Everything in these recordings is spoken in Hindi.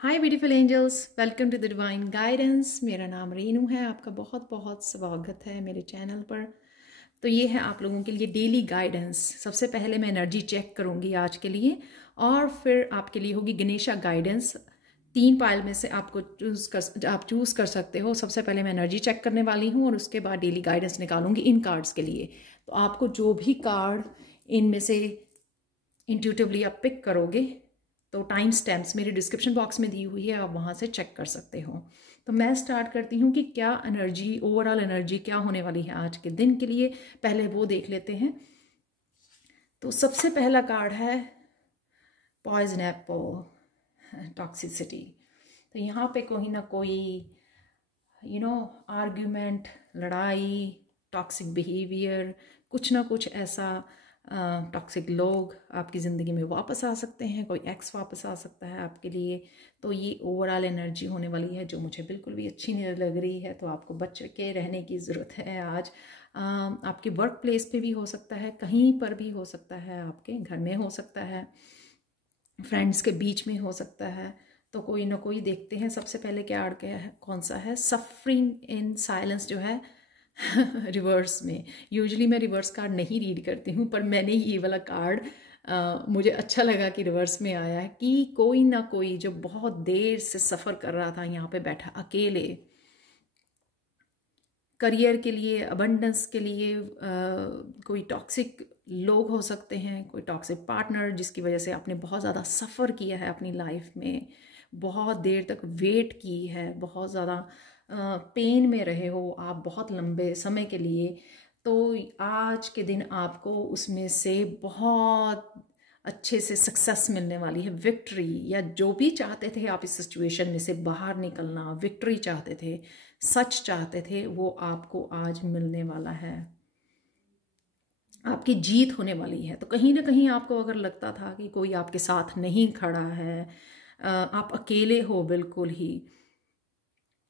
Hi beautiful angels, welcome to the divine guidance. मेरा नाम रीनू है। आपका बहुत बहुत स्वागत है मेरे चैनल पर। तो ये है आप लोगों के लिए डेली गाइडेंस। सबसे पहले मैं एनर्जी चेक करूंगी आज के लिए, और फिर आपके लिए होगी गणेशा गाइडेंस। 3 पाइल में से आप चूज कर सकते हो। सबसे पहले मैं एनर्जी चेक करने वाली हूँ और उसके बाद डेली गाइडेंस निकालूंगी इन कार्ड्स के लिए। तो आपको जो भी कार्ड इनमें से इंट्यूटिवली आप पिक करोगे तो टाइम स्टैम्प्स मेरे डिस्क्रिप्शन बॉक्स में दी हुई है, आप वहाँ से चेक कर सकते हो। तो मैं स्टार्ट करती हूँ कि क्या एनर्जी, ओवरऑल एनर्जी क्या होने वाली है आज के दिन के लिए। पहले वो देख लेते हैं। तो सबसे पहला कार्ड है पॉइजन एप्पल, टॉक्सिसिटी। तो यहाँ पे कोई ना कोई आर्ग्यूमेंट, लड़ाई, टॉक्सिक बिहेवियर, कुछ ना कुछ ऐसा टॉक्सिक लोग आपकी ज़िंदगी में वापस आ सकते हैं। कोई एक्स वापस आ सकता है आपके लिए। तो ये ओवरऑल एनर्जी होने वाली है जो मुझे बिल्कुल भी अच्छी नहीं लग रही है। तो आपको बच के रहने की ज़रूरत है आज। आपके वर्क प्लेस पे भी हो सकता है, कहीं पर भी हो सकता है, आपके घर में हो सकता है, फ्रेंड्स के बीच में हो सकता है। तो कोई ना कोई देखते हैं। सबसे पहले क्या आड़ के है, कौन सा है, सफरिंग इन साइलेंस जो है रिवर्स में। यूजुअली मैं रिवर्स कार्ड नहीं रीड करती हूँ, पर मैंने ये वाला कार्ड मुझे अच्छा लगा कि रिवर्स में आया है कि कोई ना कोई जो बहुत देर से सफ़र कर रहा था यहाँ पे बैठा अकेले, करियर के लिए, अबंडेंस के लिए, कोई टॉक्सिक लोग हो सकते हैं, कोई टॉक्सिक पार्टनर जिसकी वजह से आपने बहुत ज़्यादा सफ़र किया है अपनी लाइफ में, बहुत देर तक वेट की है, बहुत ज़्यादा पेन में रहे हो आप बहुत लंबे समय के लिए। तो आज के दिन आपको उसमें से बहुत अच्छे से सक्सेस मिलने वाली है, विक्ट्री, या जो भी चाहते थे आप इस सिचुएशन में से बाहर निकलना, विक्ट्री चाहते थे, सच चाहते थे, वो आपको आज मिलने वाला है। आपकी जीत होने वाली है। तो कहीं ना कहीं आपको अगर लगता था कि कोई आपके साथ नहीं खड़ा है, आप अकेले हो बिल्कुल ही,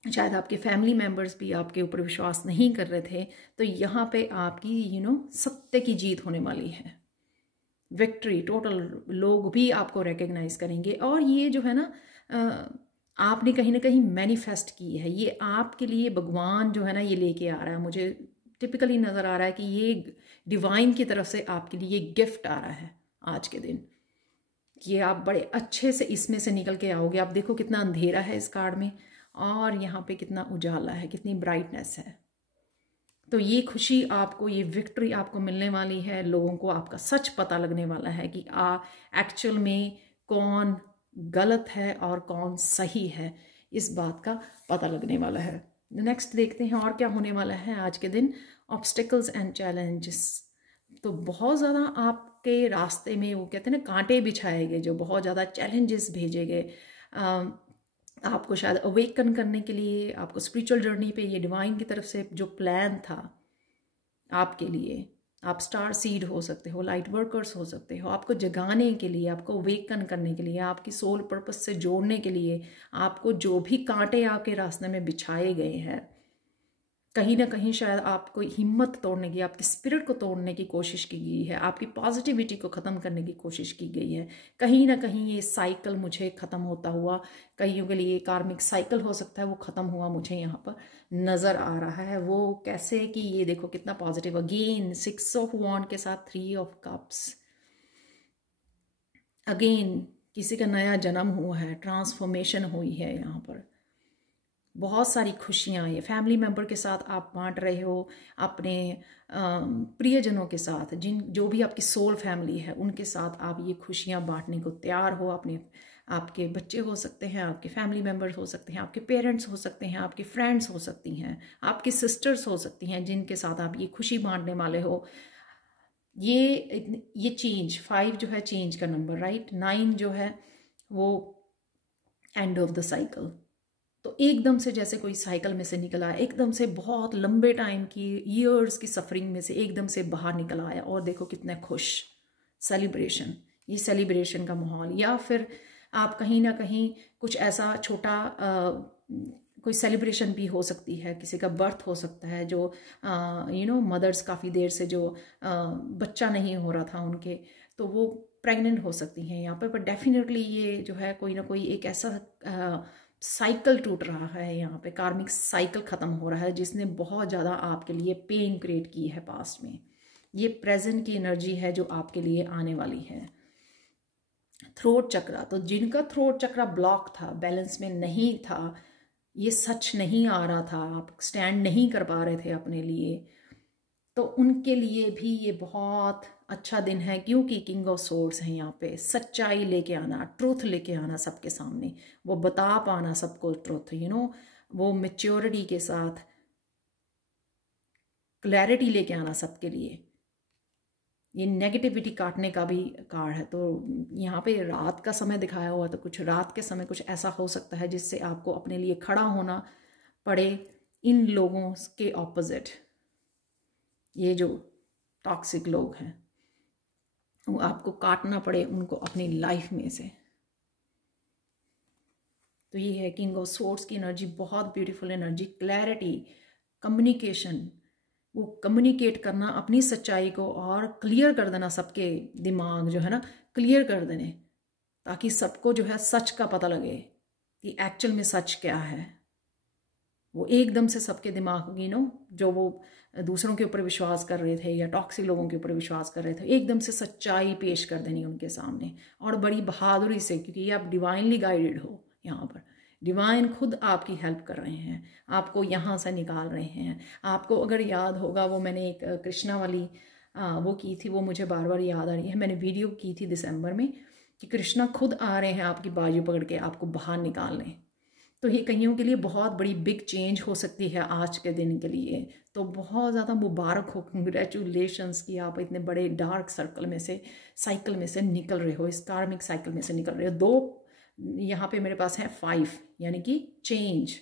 शायद आपके फैमिली मेम्बर्स भी आपके ऊपर विश्वास नहीं कर रहे थे, तो यहाँ पे आपकी सत्य की जीत होने वाली है, विक्ट्री टोटल। लोग भी आपको रिकग्नाइज करेंगे। और ये जो है ना, आपने कहीं ना कहीं मैनिफेस्ट की है। ये आपके लिए भगवान जो है ना ये लेके आ रहा है। मुझे टिपिकली नज़र आ रहा है कि ये डिवाइन की तरफ से आपके लिए ये गिफ्ट आ रहा है आज के दिन। ये आप बड़े अच्छे से इसमें से निकल के आओगे। आप देखो कितना अंधेरा है इस कार्ड में, और यहाँ पे कितना उजाला है, कितनी ब्राइटनेस है। तो ये खुशी आपको, ये विक्ट्री आपको मिलने वाली है। लोगों को आपका सच पता लगने वाला है कि एक्चुअल में कौन गलत है और कौन सही है, इस बात का पता लगने वाला है। नेक्स्ट देखते हैं और क्या होने वाला है आज के दिन। Obstacles and challenges. तो बहुत ज़्यादा आपके रास्ते में, वो कहते हैं ना, कांटे बिछाए गए, जो बहुत ज़्यादा चैलेंजेस भेजे गए आपको, शायद अवेकन करने के लिए, आपको स्पिरिचुअल जर्नी पे ये डिवाइन की तरफ से जो प्लान था आपके लिए। आप स्टार सीड हो सकते हो, लाइट वर्कर्स हो सकते हो, आपको जगाने के लिए, आपको अवेकन करने के लिए, आपकी सोल पर्पस से जोड़ने के लिए, आपको जो भी कांटे आपके रास्ते में बिछाए गए हैं, कहीं ना कहीं शायद आपको हिम्मत तोड़ने की, आपकी स्पिरिट को तोड़ने की कोशिश की गई है, आपकी पॉजिटिविटी को ख़त्म करने की कोशिश की गई है। कहीं ना कहीं ये साइकिल मुझे ख़त्म होता हुआ, कईयों के लिए कार्मिक साइकिल हो सकता है, वो ख़त्म हुआ मुझे यहाँ पर नज़र आ रहा है। वो कैसे कि ये देखो कितना पॉजिटिव, अगेन 6 ऑफ वॉन्ड के साथ 3 ऑफ कप्स। अगेन किसी का नया जन्म हुआ है, ट्रांसफॉर्मेशन हुई है यहाँ पर। बहुत सारी खुशियाँ ये फैमिली मेम्बर के साथ आप बांट रहे हो, अपने प्रियजनों के साथ, जो भी आपकी सोल फैमिली है उनके साथ आप ये खुशियाँ बांटने को तैयार हो। आपके बच्चे हो सकते हैं, आपके फैमिली मेम्बर्स हो सकते हैं, आपके पेरेंट्स हो सकते हैं, आपकी फ्रेंड्स हो सकती हैं, आपकी सिस्टर्स हो सकती हैं, जिनके साथ आप ये खुशी बांटने वाले हो। ये चेंज, 5 जो है चेंज का नंबर, राइट, 9 जो है वो एंड ऑफ द साइकिल। तो एकदम से जैसे कोई साइकिल में से निकला, एकदम से बहुत लंबे टाइम की, ईयर्स की सफरिंग में से एकदम से बाहर निकल आया, और देखो कितने खुश, सेलिब्रेशन, ये सेलिब्रेशन का माहौल। या फिर आप कहीं ना कहीं कुछ ऐसा छोटा कोई सेलिब्रेशन भी हो सकती है, किसी का बर्थ हो सकता है, जो मदर्स काफ़ी देर से जो बच्चा नहीं हो रहा था उनके, तो वो प्रेग्नेंट हो सकती हैं यहाँ पे, पर डेफिनेटली ये जो है कोई ना कोई एक ऐसा साइकिल टूट रहा है यहाँ पे, कार्मिक साइकिल ख़त्म हो रहा है जिसने बहुत ज़्यादा आपके लिए पेन क्रिएट की है पास्ट में। ये प्रेजेंट की एनर्जी है जो आपके लिए आने वाली है। थ्रोट चक्रा, तो जिनका थ्रोट चक्रा ब्लॉक था, बैलेंस में नहीं था, ये सच नहीं आ रहा था, आप स्टैंड नहीं कर पा रहे थे अपने लिए, तो उनके लिए भी ये बहुत अच्छा दिन है, क्योंकि किंग ऑफ सोर्ड्स हैं यहाँ पे। सच्चाई लेके आना, ट्रूथ लेके आना सबके सामने, वो बता पाना सबको ट्रूथ, वो मेच्योरिटी के साथ क्लैरिटी लेके आना सबके लिए। ये नेगेटिविटी काटने का भी कार्ड है। तो यहाँ पे रात का समय दिखाया हुआ, तो कुछ रात के समय कुछ ऐसा हो सकता है जिससे आपको अपने लिए खड़ा होना पड़े इन लोगों के ऑपोजिट। ये जो टॉक्सिक लोग हैं वो आपको काटना पड़े उनको अपनी लाइफ में से। तो ये है किंग ऑफ सोर्ड्स की एनर्जी, बहुत ब्यूटीफुल एनर्जी। क्लैरिटी, कम्युनिकेशन, वो कम्युनिकेट करना अपनी सच्चाई को और क्लियर कर देना, सबके दिमाग जो है ना क्लियर कर देने, ताकि सबको जो है सच का पता लगे कि एक्चुअल में सच क्या है। वो एकदम से सबके दिमाग जो वो दूसरों के ऊपर विश्वास कर रहे थे या टॉक्सिक लोगों के ऊपर विश्वास कर रहे थे, एकदम से सच्चाई पेश कर देनी उनके सामने, और बड़ी बहादुरी से, क्योंकि ये आप डिवाइनली गाइडेड हो। यहाँ पर डिवाइन खुद आपकी हेल्प कर रहे हैं, आपको यहाँ से निकाल रहे हैं। आपको अगर याद होगा, वो मैंने एक कृष्णा वाली वो की थी, वो मुझे बार बार याद आ रही है, मैंने वीडियो की थी दिसंबर में, कि कृष्णा खुद आ रहे हैं आपकी बाजू पकड़ के आपको बाहर निकालने। तो ये कईयों के लिए बहुत बड़ी बिग चेंज हो सकती है आज के दिन के लिए। तो बहुत ज़्यादा मुबारक हो, कंग्रेचुलेशंस कि आप इतने बड़े डार्क साइकिल में से निकल रहे हो, इस कार्मिक साइकिल में से निकल रहे हो। 2 यहाँ पे मेरे पास है 5, यानी कि चेंज,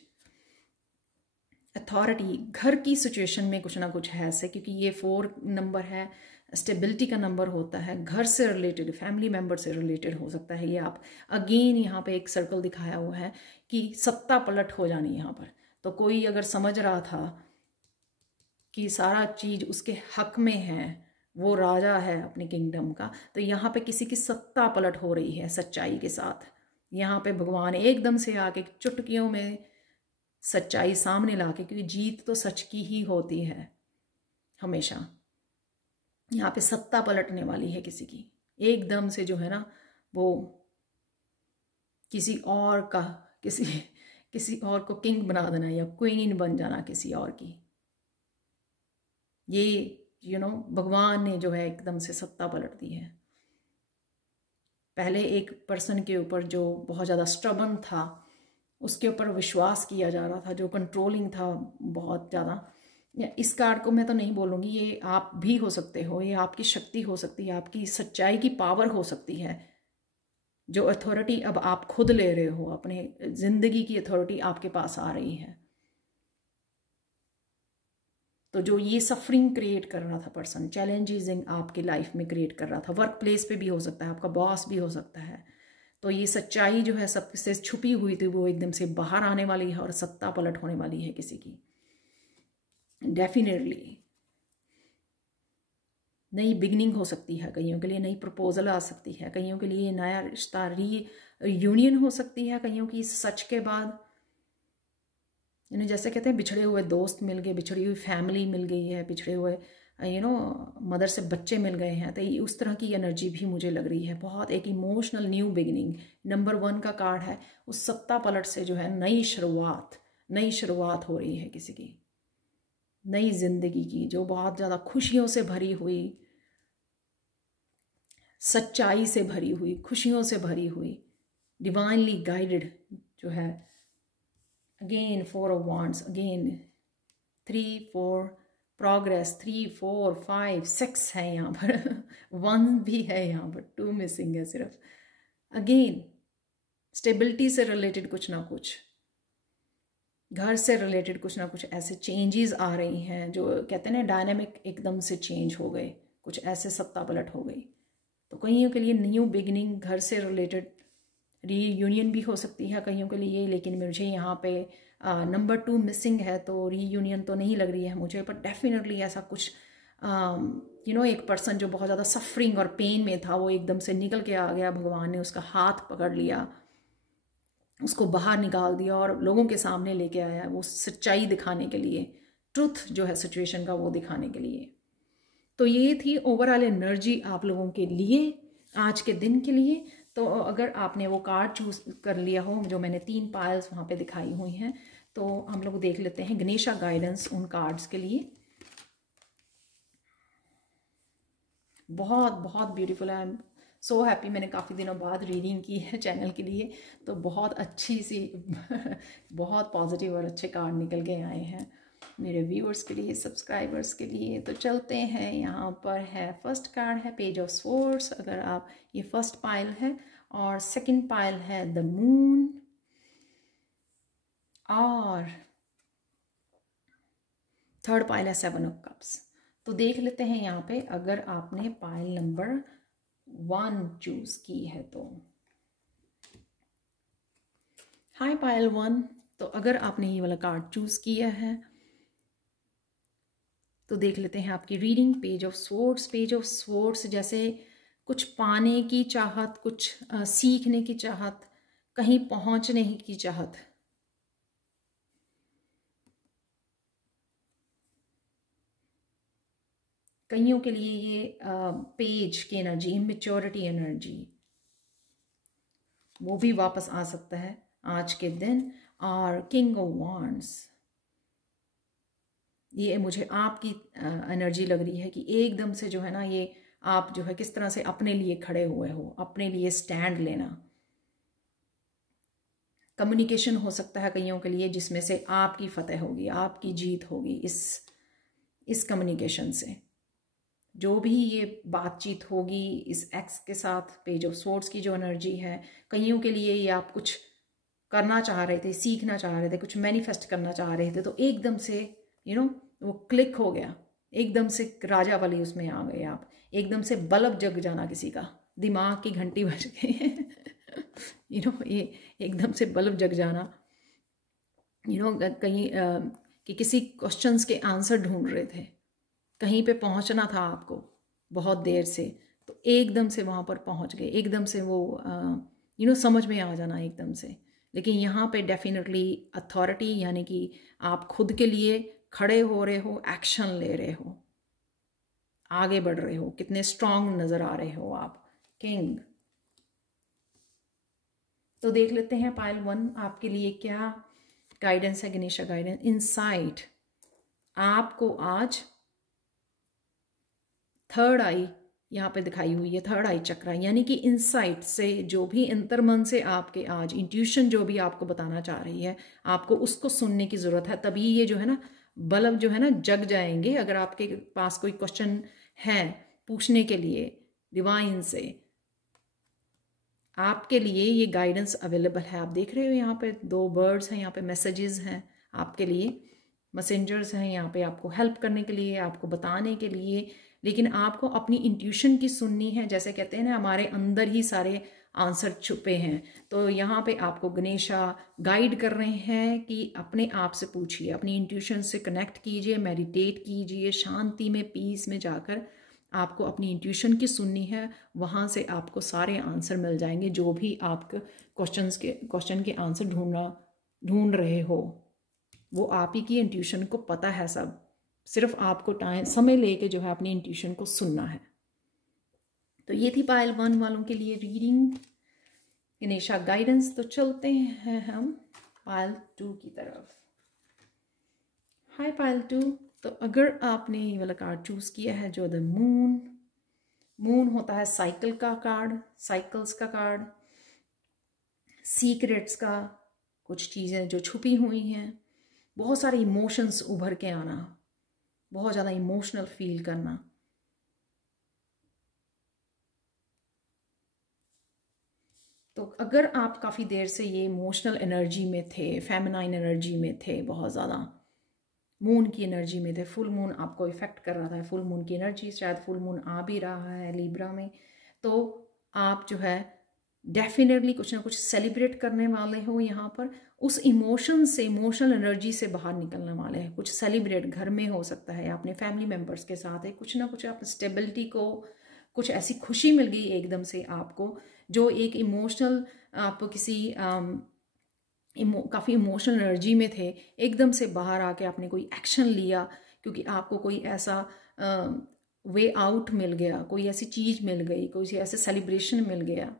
अथॉरिटी। घर की सिचुएशन में कुछ ना कुछ है ऐसे, क्योंकि ये 4 नंबर है, स्टेबिलिटी का नंबर होता है, घर से रिलेटेड, फैमिली मेंबर से रिलेटेड हो सकता है ये। आप अगेन यहाँ पे एक सर्कल दिखाया हुआ है कि सत्ता पलट हो जानी यहाँ पर। तो कोई अगर समझ रहा था कि सारा चीज़ उसके हक में है, वो राजा है अपने किंगडम का, तो यहाँ पे किसी की सत्ता पलट हो रही है सच्चाई के साथ। यहाँ पे भगवान एकदम से आके चुटकियों में सच्चाई सामने लाके, क्योंकि जीत तो सच की ही होती है हमेशा। यहाँ पे सत्ता पलटने वाली है किसी की, एकदम से जो है ना वो किसी और को किंग बना देना या क्वीन बन जाना किसी और की। ये भगवान ने जो है एकदम से सत्ता पलट दी है। पहले एक पर्सन के ऊपर जो बहुत ज़्यादा स्ट्रबन था, उसके ऊपर विश्वास किया जा रहा था, जो कंट्रोलिंग था बहुत ज़्यादा। इस कार्ड को मैं तो नहीं बोलूँगी, ये आप भी हो सकते हो, ये आपकी शक्ति हो सकती है, आपकी सच्चाई की पावर हो सकती है। जो अथॉरिटी अब आप खुद ले रहे हो, अपने ज़िंदगी की अथॉरिटी आपके पास आ रही है। तो जो ये सफरिंग क्रिएट कर रहा था पर्सन, चैलेंजेस आपकी लाइफ में क्रिएट कर रहा था, वर्क प्लेस पे भी हो सकता है, आपका बॉस भी हो सकता है, तो ये सच्चाई जो है सबसे छुपी हुई थी वो एकदम से बाहर आने वाली है और सत्ता पलट होने वाली है किसी की। डेफिनेटली नई बिगनिंग हो सकती है कईयों के लिए, नई प्रपोजल आ सकती है कईयों के लिए, नया रिश्ता रीयूनियन हो सकती है कईयों की सच के बाद। जैसे कहते हैं बिछड़े हुए दोस्त मिल गए, बिछड़ी हुई फैमिली मिल गई है, बिछड़े हुए मदर से बच्चे मिल गए हैं। तो उस तरह की एनर्जी भी मुझे लग रही है, बहुत एक इमोशनल न्यू बिगिनिंग। नंबर 1 का कार्ड है, उस सत्ता पलट से जो है नई शुरुआत हो रही है किसी की, नई जिंदगी की, जो बहुत ज़्यादा खुशियों से भरी हुई, सच्चाई से भरी हुई, खुशियों से भरी हुई, डिवाइनली गाइडेड जो है। Again 4 of wands, again 3 4 progress, 3 4 5 6 है यहाँ पर 1 भी है यहाँ पर, 2 मिसिंग है सिर्फ। अगेन स्टेबिलिटी से रिलेटेड कुछ ना कुछ, घर से रिलेटेड कुछ ना कुछ ऐसे चेंजेस आ रही हैं, जो कहते हैं ना डायनामिक एकदम से चेंज हो गए, कुछ ऐसे सत्ता पलट हो गई। तो कईयों के लिए न्यू बिगिनिंग, घर से रिलेटेड रीयूनियन भी हो सकती है कईयों के लिए, लेकिन मुझे यहाँ पे नंबर 2 मिसिंग है, तो रीयूनियन तो नहीं लग रही है मुझे, पर डेफिनेटली ऐसा कुछ एक पर्सन जो बहुत ज़्यादा सफरिंग और पेन में था, वो एकदम से निकल के आ गया, भगवान ने उसका हाथ पकड़ लिया, उसको बाहर निकाल दिया और लोगों के सामने लेके आया, वो सच्चाई दिखाने के लिए, ट्रुथ जो है सिचुएशन का वो दिखाने के लिए। तो ये थी ओवरऑल एनर्जी आप लोगों के लिए आज के दिन के लिए। तो अगर आपने वो कार्ड चूज कर लिया हो, जो मैंने 3 पायल्स वहाँ पे दिखाई हुई हैं, तो हम लोग देख लेते हैं गणेशा गाइडेंस उन कार्ड्स के लिए। बहुत बहुत ब्यूटीफुल है। आई एम सो हैप्पी, मैंने काफ़ी दिनों बाद रीडिंग की है चैनल के लिए, तो बहुत अच्छी सी बहुत पॉजिटिव और अच्छे कार्ड निकल के आए हैं मेरे व्यूअर्स के लिए, सब्सक्राइबर्स के लिए। तो चलते हैं, यहाँ पर है फर्स्ट कार्ड है पेज ऑफ स्वॉर्ड्स, अगर आप, ये फर्स्ट पाइल है, और सेकंड पाइल है द मून, और थर्ड पाइल है 7 ऑफ कप्स। तो देख लेते हैं यहाँ पे, अगर आपने पाइल नंबर 1 चूज की है तो हाय पाइल 1। तो अगर आपने ये वाला कार्ड चूज किया है तो देख लेते हैं आपकी reading. Page of swords, page of swords जैसे कुछ पाने की चाहत, कुछ सीखने की चाहत, कहीं पहुंचने की चाहत। कईयों के लिए ये पेज की एनर्जी, इमेच्योरिटी एनर्जी, वो भी वापस आ सकता है आज के दिन। और किंग ऑफ वांड्स, ये मुझे आपकी एनर्जी लग रही है कि एकदम से जो है ना, ये आप जो है किस तरह से अपने लिए खड़े हुए हो, अपने लिए स्टैंड लेना। कम्युनिकेशन हो सकता है कईयों के लिए जिसमें से आपकी फतेह होगी, आपकी जीत होगी इस कम्युनिकेशन से। जो भी ये बातचीत होगी इस एक्स के साथ, पेज ऑफ स्वॉर्ड्स की जो एनर्जी है, कईयों के लिए ये आप कुछ करना चाह रहे थे, सीखना चाह रहे थे, कुछ मैनिफेस्ट करना चाह रहे थे, तो एकदम से वो क्लिक हो गया, एकदम से राजा वाली उसमें आ गए आप, एकदम से बल्ब जग जाना, किसी का दिमाग की घंटी बज गई ये एकदम से बल्ब जग जाना, कहीं कि किसी क्वेश्चंस के आंसर ढूंढ रहे थे, कहीं पे पहुंचना था आपको बहुत देर से, तो एकदम से वहाँ पर पहुँच गए, एकदम से वो समझ में आ जाना एकदम से। लेकिन यहाँ पे डेफिनेटली अथॉरिटी, यानी कि आप खुद के लिए खड़े हो रहे हो, एक्शन ले रहे हो, आगे बढ़ रहे हो, कितने स्ट्रांग नज़र आ रहे हो आप। किंग। तो देख लेते हैं पाइल 1 आपके लिए क्या गाइडेंस है, गणेशा गाइडेंस। इनसाइट, आपको आज थर्ड आई यहाँ पे दिखाई हुई है, थर्ड आई चक्रा, यानी कि इनसाइट से, जो भी अंतर्मन से आपके आज इंट्यूशन जो भी आपको बताना चाह रही है, आपको उसको सुनने की ज़रूरत है, तभी ये जो है ना बल्ब जो है ना जग जाएंगे। अगर आपके पास कोई क्वेश्चन है पूछने के लिए डिवाइन से, आपके लिए ये गाइडेंस अवेलेबल है। आप देख रहे हो यहाँ पे 2 बर्ड्स हैं, यहाँ पे मैसेजेस हैं आपके लिए, मैसेंजर्स हैं यहाँ पे आपको हेल्प करने के लिए, आपको बताने के लिए। लेकिन आपको अपनी इंट्यूशन की सुननी है, जैसे कहते हैं ना हमारे अंदर ही सारे आंसर छुपे हैं। तो यहाँ पे आपको गणेशा गाइड कर रहे हैं कि अपने आप से पूछिए, अपनी इंट्यूशन से कनेक्ट कीजिए, मेडिटेट कीजिए, शांति में, पीस में जाकर आपको अपनी इंट्यूशन की सुननी है, वहाँ से आपको सारे आंसर मिल जाएंगे, जो भी आप क्वेश्चन के आंसर ढूंढ रहे हो, वो आप ही की इंट्यूशन को पता है सब, सिर्फ आपको समय लेके जो है अपनी इंट्यूशन को सुनना है। तो ये थी पाइल 1 वालों के लिए रीडिंग, गणेशा गाइडेंस। तो चलते हैं हम पाइल 2 की तरफ। हाय पाइल 2। तो अगर आपने ये वाला कार्ड चूज किया है जो द मून होता है साइकिल का कार्ड, साइकिल्स का कार्ड, सीक्रेट्स का, कुछ चीज़ें जो छुपी हुई हैं, बहुत सारे इमोशंस उभर के आना, बहुत ज़्यादा इमोशनल फील करना। तो अगर आप काफ़ी देर से ये इमोशनल एनर्जी में थे, फेमिनाइन एनर्जी में थे, बहुत ज़्यादा मून की एनर्जी में थे, फुल मून आपको इफ़ेक्ट कर रहा था, फुल मून की एनर्जी, शायद फुल मून आ भी रहा है लीब्रा में, तो आप जो है डेफिनेटली कुछ ना कुछ सेलिब्रेट करने वाले हो यहाँ पर, उस इमोशन से, इमोशनल एनर्जी से बाहर निकलने वाले हैं। कुछ सेलिब्रेट घर में हो सकता है, अपने फैमिली मेम्बर्स के साथ है, कुछ ना कुछ आप स्टेबिलिटी को, कुछ ऐसी खुशी मिल गई एकदम से आपको, जो एक इमोशनल, आप किसी काफ़ी इमोशनल एनर्जी में थे, एकदम से बाहर आके आपने कोई एक्शन लिया, क्योंकि आपको कोई ऐसा वे आउट मिल गया, कोई ऐसी चीज़ मिल गई, कोई ऐसे सेलिब्रेशन मिल गया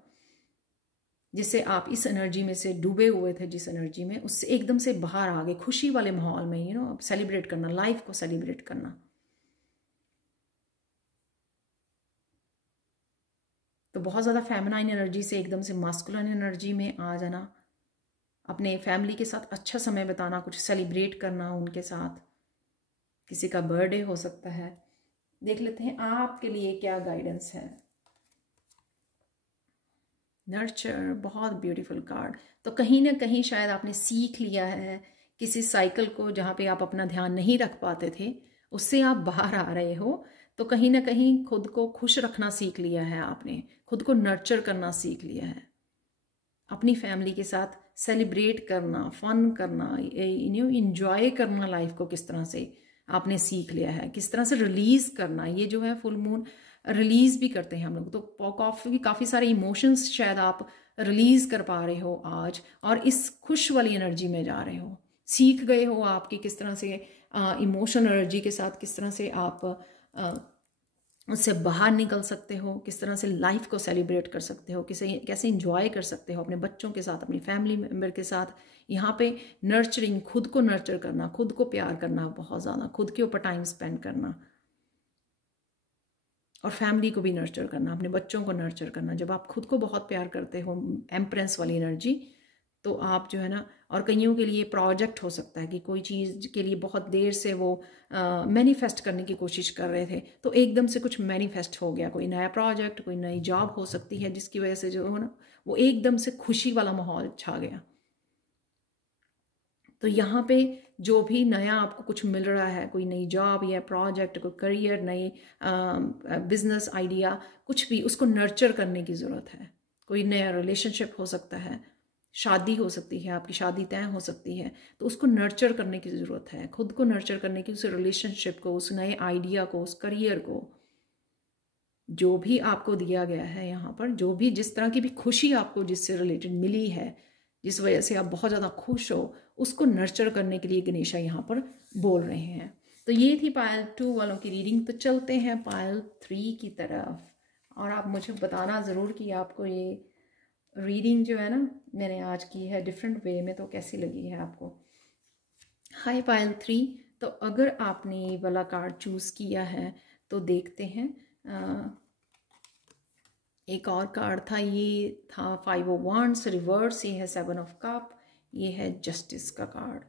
जिससे आप इस एनर्जी में से डूबे हुए थे, जिस एनर्जी में, उससे एकदम से बाहर आ गए, खुशी वाले माहौल में, यू नो, सेलिब्रेट करना, लाइफ को सेलिब्रेट करना। तो बहुत ज़्यादा फेमिनाइन एनर्जी से एकदम से मास्कुलिन एनर्जी में आ जाना, अपने फैमिली के साथ अच्छा समय बिताना, कुछ सेलिब्रेट करना उनके साथ, किसी का बर्थडे हो सकता है। देख लेते हैं आपके लिए क्या गाइडेंस है। नर्चर, बहुत ब्यूटीफुल कार्ड। तो कहीं ना कहीं शायद आपने सीख लिया है किसी साइकिल को, जहाँ पे आप अपना ध्यान नहीं रख पाते थे, उससे आप बाहर आ रहे हो। तो कहीं ना कहीं खुद को खुश रखना सीख लिया है आपने, खुद को नर्चर करना सीख लिया है, अपनी फैमिली के साथ सेलिब्रेट करना, फन करना, इंजॉय करना लाइफ को किस तरह से आपने सीख लिया है, किस तरह से रिलीज करना। ये जो है फुल मून रिलीज भी करते हैं हम लोग, तो काफ़ी सारे इमोशंस शायद आप रिलीज कर पा रहे हो आज, और इस खुश वाली एनर्जी में जा रहे हो। सीख गए हो आपकी किस तरह से इमोशनल एनर्जी के साथ किस तरह से आप उससे बाहर निकल सकते हो, किस तरह से लाइफ को सेलिब्रेट कर सकते हो, कैसे इंजॉय कर सकते हो अपने बच्चों के साथ, अपनी फैमिली मेम्बर के साथ। यहाँ पे नर्चरिंग, खुद को नर्चर करना, खुद को प्यार करना, बहुत ज़्यादा खुद के ऊपर टाइम स्पेंड करना, और फैमिली को भी नर्चर करना, अपने बच्चों को नर्चर करना। जब आप खुद को बहुत प्यार करते हो, एम्प्रेस वाली एनर्जी, तो आप जो है ना, और कईयों के लिए प्रोजेक्ट हो सकता है कि कोई चीज़ के लिए बहुत देर से वो मैनिफेस्ट करने की कोशिश कर रहे थे, तो एकदम से कुछ मैनिफेस्ट हो गया, कोई नया प्रोजेक्ट, कोई नई जॉब हो सकती है, जिसकी वजह से जो है ना, वो एकदम से खुशी वाला माहौल छा गया। तो यहाँ पे जो भी नया आपको कुछ मिल रहा है, कोई नई जॉब या प्रोजेक्ट, कोई करियर, नई बिजनेस आइडिया, कुछ भी, उसको नर्चर करने की ज़रूरत है। कोई नया रिलेशनशिप हो सकता है, शादी हो सकती है, आपकी शादी तय हो सकती है, तो उसको नर्चर करने की ज़रूरत है, खुद को नर्चर करने की, उस रिलेशनशिप को, उस नए आइडिया को, उस करियर को, जो भी आपको दिया गया है यहाँ पर, जो भी जिस तरह की भी खुशी आपको जिससे रिलेटेड मिली है, जिस वजह से आप बहुत ज़्यादा खुश हो, उसको नर्चर करने के लिए गणेशा यहाँ पर बोल रहे हैं। तो ये थी पायल 2 वालों की रीडिंग। तो चलते हैं पायल 3 की तरफ, और आप मुझे बताना ज़रूर कि आपको ये रीडिंग जो है ना मैंने आज की है डिफरेंट वे में, तो कैसी लगी है आपको। हाय पायल 3, तो अगर आपने ये वाला कार्ड चूज़ किया है तो देखते हैं। एक और कार्ड था, ये था 5 ऑफ वांड्स रिवर्स, ये है 7 ऑफ कप, ये है जस्टिस का कार्ड,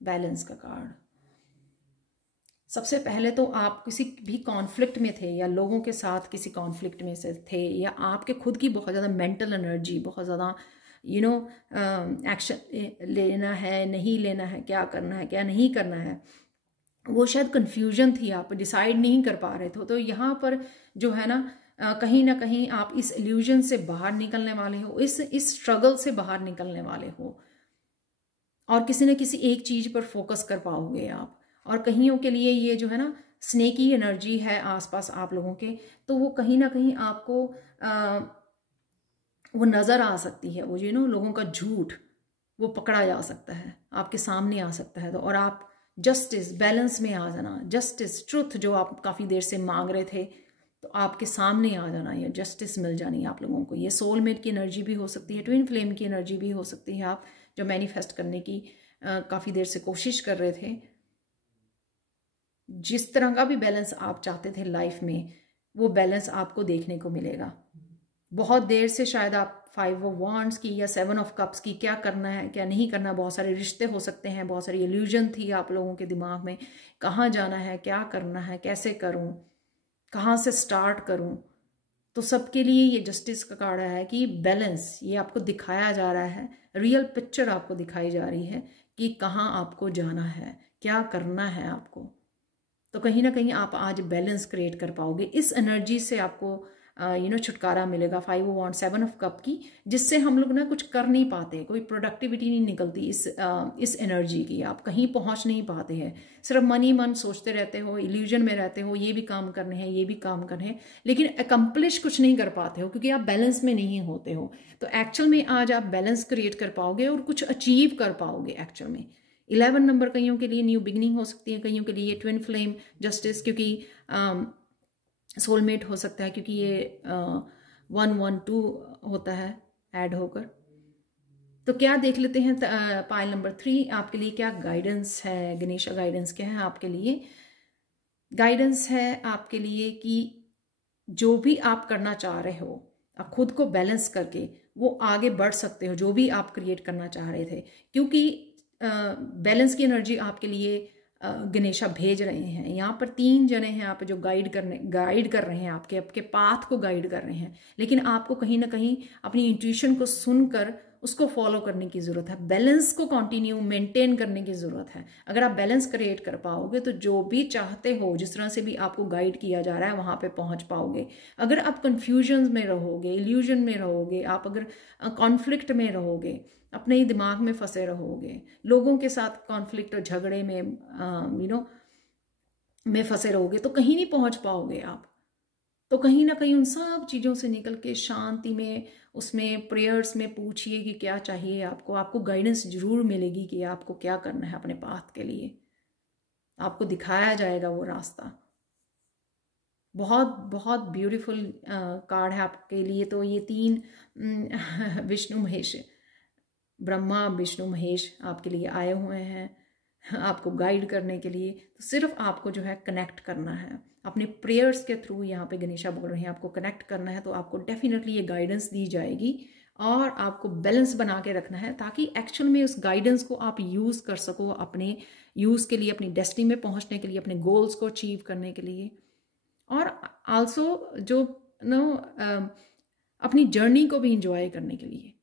बैलेंस का कार्ड। सबसे पहले तो आप किसी भी कॉन्फ्लिक्ट में थे, या लोगों के साथ किसी कॉन्फ्लिक्ट में से थे, या आपके खुद की बहुत ज़्यादा मेंटल एनर्जी, बहुत ज़्यादा एक्शन लेना है, नहीं लेना है, क्या करना है, क्या नहीं करना है, वो शायद कन्फ्यूजन थी, आप डिसाइड नहीं कर पा रहे थे। तो यहाँ पर जो है ना कहीं आप इस इल्यूजन से बाहर निकलने वाले हो, इस स्ट्रगल से बाहर निकलने वाले हो, और किसी न किसी एक चीज़ पर फोकस कर पाओगे आप। और कईयों के लिए ये जो है ना स्नेकी एनर्जी है आसपास आप लोगों के, तो वो कहीं ना कहीं आपको वो नज़र आ सकती है, वो लोगों का झूठ वो पकड़ा जा सकता है, आपके सामने आ सकता है। तो और आप जस्टिस, बैलेंस में आ जाना, जस्टिस, ट्रुथ जो आप काफ़ी देर से मांग रहे थे, तो आपके सामने आ जाना, ये जस्टिस मिल जानी आप लोगों को। ये सोलमेट की एनर्जी भी हो सकती है, ट्विन फ्लेम की एनर्जी भी हो सकती है, आप जो मैनिफेस्ट करने की काफ़ी देर से कोशिश कर रहे थे। जिस तरह का भी बैलेंस आप चाहते थे लाइफ में, वो बैलेंस आपको देखने को मिलेगा। बहुत देर से शायद आप 5 ऑफ वांड्स की या 7 ऑफ कप्स की, क्या करना है क्या नहीं करना, बहुत सारे रिश्ते हो सकते हैं, बहुत सारी इल्यूजन थी आप लोगों के दिमाग में, कहाँ जाना है, क्या करना है, कैसे करूँ, कहाँ से स्टार्ट करूँ। तो सबके लिए ये जस्टिस का कार्ड है कि बैलेंस, ये आपको दिखाया जा रहा है, रियल पिक्चर आपको दिखाई जा रही है कि कहाँ आपको जाना है, क्या करना है आपको। तो कहीं ना कहीं आप आज बैलेंस क्रिएट कर पाओगे। इस एनर्जी से आपको छुटकारा मिलेगा 5 ऑफ वांड 7 ऑफ कप की, जिससे हम लोग ना कुछ कर नहीं पाते, कोई प्रोडक्टिविटी नहीं निकलती इस एनर्जी की, आप कहीं पहुंच नहीं पाते हैं, सिर्फ मन ही मन सोचते रहते हो, इल्यूजन में रहते हो, ये भी काम करने हैं, ये भी काम करने हैं, लेकिन अकम्प्लिश कुछ नहीं कर पाते हो क्योंकि आप बैलेंस में नहीं होते हो। तो एक्चुअल में आज आप बैलेंस क्रिएट कर पाओगे और कुछ अचीव कर पाओगे एक्चुअल में। 11 नंबर कईयों के लिए न्यू बिगनिंग हो सकती है, कईयों के लिए ट्विन फ्लेम जस्टिस, क्योंकि सोलमेट हो सकता है, क्योंकि ये 112 होता है ऐड होकर। तो क्या देख लेते हैं पाइल नंबर 3 आपके लिए क्या गाइडेंस है, गणेशा गाइडेंस क्या है आपके लिए। गाइडेंस है आपके लिए कि जो भी आप करना चाह रहे हो, आप खुद को बैलेंस करके वो आगे बढ़ सकते हो, जो भी आप क्रिएट करना चाह रहे थे, क्योंकि बैलेंस की एनर्जी आपके लिए गणेशा भेज रहे हैं। यहाँ पर 3 जने हैं आप जो गाइड कर रहे हैं, आपके पाथ को गाइड कर रहे हैं, लेकिन आपको कहीं ना कहीं अपनी इंट्यूशन को सुनकर उसको फॉलो करने की ज़रूरत है, बैलेंस को कंटिन्यू मेंटेन करने की ज़रूरत है। अगर आप बैलेंस क्रिएट कर पाओगे तो जो भी चाहते हो, जिस तरह से भी आपको गाइड किया जा रहा है, वहाँ पे पहुँच पाओगे। अगर आप कन्फ्यूजन में रहोगे, इल्यूजन में रहोगे, आप अगर कॉन्फ्लिक्ट में रहोगे, अपने ही दिमाग में फंसे रहोगे, लोगों के साथ कॉन्फ्लिक्ट और झगड़े में में फंसे रहोगे, तो कहीं नहीं पहुँच पाओगे आप। तो कहीं ना कहीं उन सब चीज़ों से निकल के शांति में, उसमें प्रेयर्स में पूछिए कि क्या चाहिए आपको गाइडेंस जरूर मिलेगी कि आपको क्या करना है अपने पाथ के लिए, आपको दिखाया जाएगा वो रास्ता। बहुत बहुत ब्यूटीफुल कार्ड है आपके लिए। तो ये 3 विष्णु महेश, ब्रह्मा विष्णु महेश आपके लिए आए हुए हैं आपको गाइड करने के लिए। तो सिर्फ आपको जो है कनेक्ट करना है अपने प्रेयर्स के थ्रू। यहाँ पे गणेशा बोल रहे हैं आपको कनेक्ट करना है, तो आपको डेफिनेटली ये गाइडेंस दी जाएगी और आपको बैलेंस बना के रखना है, ताकि एक्चुअल में उस गाइडेंस को आप यूज़ कर सको अपने यूज़ के लिए, अपनी डेस्टिनी में पहुँचने के लिए, अपने गोल्स को अचीव करने के लिए, और आल्सो जो अपनी जर्नी को भी इंजॉय करने के लिए।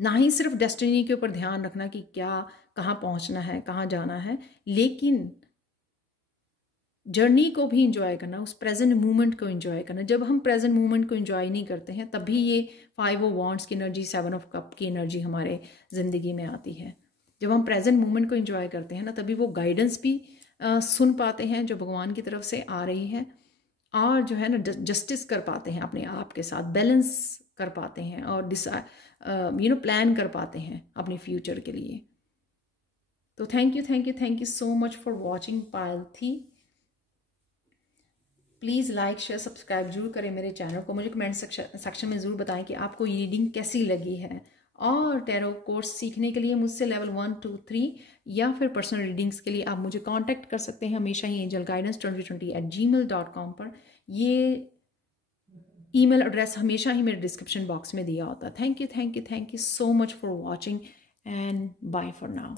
ना ही सिर्फ डेस्टिनी के ऊपर ध्यान रखना कि क्या कहाँ पहुँचना है, कहाँ जाना है, लेकिन जर्नी को भी इंजॉय करना, उस प्रेजेंट मोमेंट को इंजॉय करना। जब हम प्रेजेंट मोमेंट को इंजॉय नहीं करते हैं, तभी ये 5 ऑफ वांड्स की एनर्जी, 7 ऑफ कप की एनर्जी हमारे ज़िंदगी में आती है। जब हम प्रेजेंट मोमेंट को इंजॉय करते हैं ना, तभी वो गाइडेंस भी सुन पाते हैं जो भगवान की तरफ से आ रही है, और जो है ना जस्टिस कर पाते हैं अपने आप के साथ, बैलेंस कर पाते हैं, और प्लान कर पाते हैं अपने फ्यूचर के लिए। तो thank you so much for watching Payal थी। प्लीज़ लाइक शेयर सब्सक्राइब जरूर करें मेरे चैनल को। मुझे कमेंट सेक्शन में ज़रूर बताएं कि आपको ये रीडिंग कैसी लगी है। और टैरो कोर्स सीखने के लिए मुझसे लेवल 1, 2, 3 या फिर पर्सनल रीडिंग्स के लिए आप मुझे कांटेक्ट कर सकते हैं हमेशा ही angelguidance2020@gmail.com पर। ये ईमेल एड्रेस हमेशा ही मेरे डिस्क्रिप्शन बॉक्स में दिया होता है। Thank you so much for watching and bye for now.